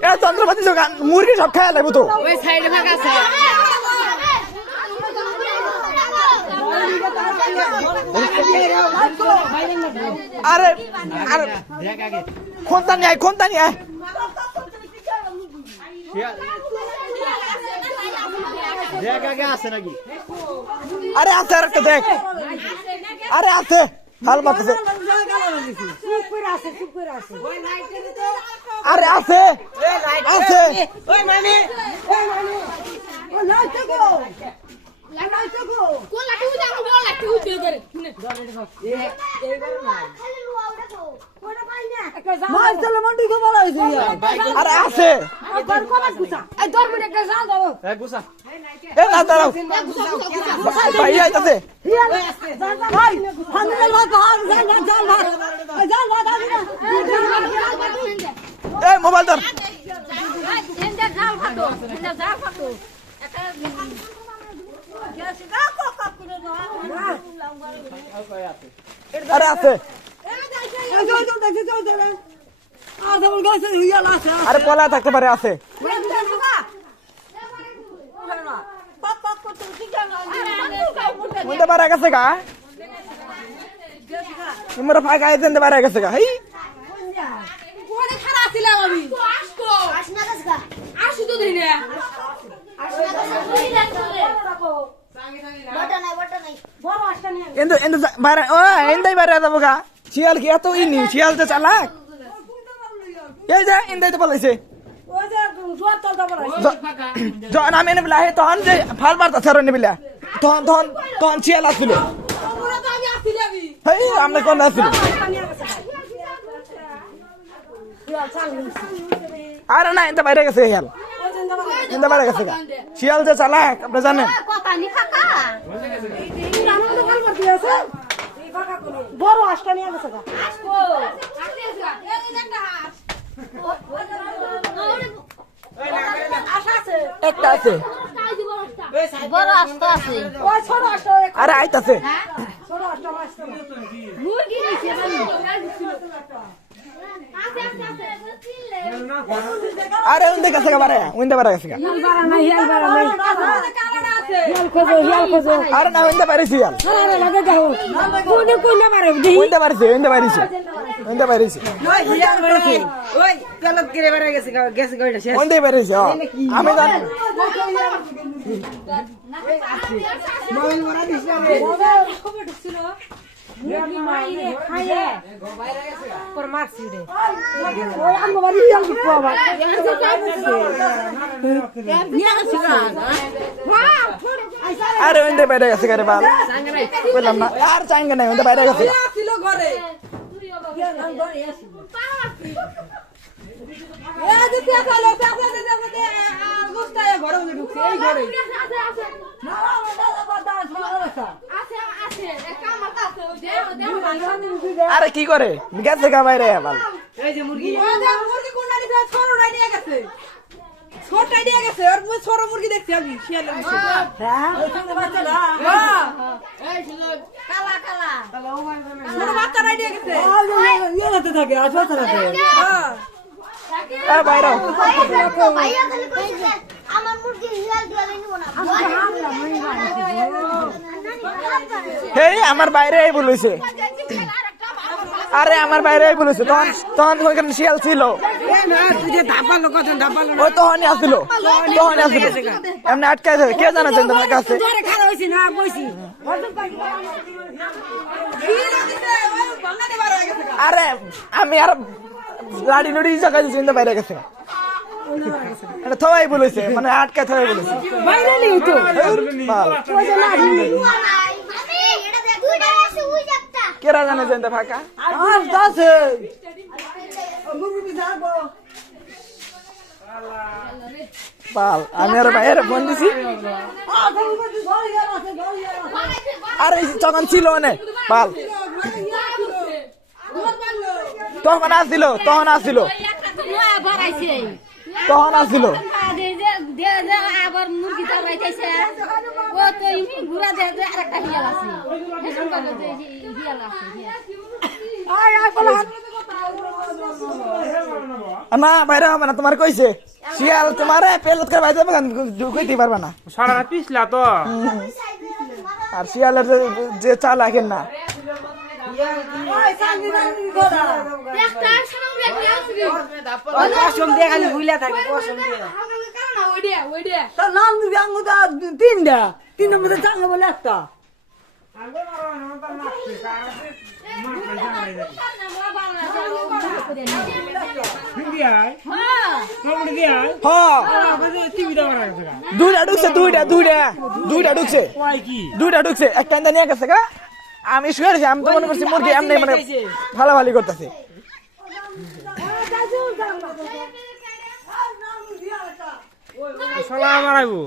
এ যন্ত্রপাতি দোকান মুরগি সব খায় লাগবো তো ওই সাইডে ফাঁকা আছে আরে আরে কোনটা নিয়ে দেখ আগে আছে নাকি আরে আছে আর একটা দেখ আরে আছে হাল মারতেছে আরে আছে আছে ওই মানে আরে আছে এ না দাঁড়াও ভাই আইতাছে এ মোবাইল ধর আরে আছে আরে পলা থাকতে পারে আছে মুন্ডে বাড়া গেছে গা তোমরা ফাঁকা আইতে বাড়া গেছে গা হেই ওখানে খারাপ ছিলাম আমি আসু তো দিই না কিন্তু কিন্তু বাইরে ও এন্দাই বাইরে যাবো গা শিয়াল কি এত ইনি শিয়াল তো চালাক এই যে এন্দাই তো পালাইছে যখন আমি এনে বিলা তখন যে ফাল মারতা ছাড়ো এনে বিলা তখন শিয়াল আসছিল হেই আমরা কোন আসছিল আরে না এনতে বাইরে গেছে শিয়াল এনতে বাইরে গেছে গা শিয়াল যে চালাক আপনি জানেন বড় আশটা নিয়ে গেছে একটা আছে বড় আস্ত আছে ওই ছোট আশটা আরে আইতাছে ছোট আশটা আসছে মুরগি নিছে আরে উন্দে গেছে গা বারে উন্দে বারে গেছে গা আরে না উন্দে বাইরে শিয়াল উন্দে বাইরেছে উন্দে বাইরেছে উন্দে বাইরেছে আমি জানি আরে উন্দে বাইরে গেছে গা রে বাল বললাম না আর চাঙ্গে নাই উন্দে বাইরে গেছে আরে কি করে গেছে গা বাইরে বাল ছোট মুরগি দেখছি আমি থাকে বাইরে আমার মুরগি হিলাল দিয়া লইনবো না হেই আমার বাইরে বলেছে আরে আমার বাইরে বলেছে তখন ওখানে শিয়াল ছিল ওই তখনই আসছিল এমনি আটকায় থাকে কে জানাচ্ছেন তোমার কাছে আরে আমি আর গাড়ি নুড়ি জায়গায় চিনতে বাইরে গেছে এটা থবাই বলেছে মানে আটকায় থবাই বলেছে কেরা জানে যে ফাঁকা পাল আমি আর বাইরে ফোন দিছি আরে তখন ছিল অনেক পাল তখন আসছিল আবার মুরগি চালাইতেছে ও তো ঘুরা দিয়ে আরেকটা হিয়াল আছে না বাইরে হবে না, তোমার কইছে শিয়াল তোমার পেলত করে বাইরে ঢুকাইতে পারবে না। সারা পিছলা তো আর শিয়ালের যে চাল আঁকেন না, একটা সামনে একটা আসবি পশম দিয়ে খালি ভুলে থাকে পশম দিয়ে কারণ ওইডিয়া তো নাম দিবি আঙ্গু তো তিনটার মধ্যে চাঙ্গা বলে একটা দুইটা ঢুকছে দুইটা ঢুকছে এক কান্দা নিয়ে গেছে গা। আমি শুয়েছি, আমি তো মনে করছি মুরগি এমনি মানে ভালো করতেছে। শালা মারাইবো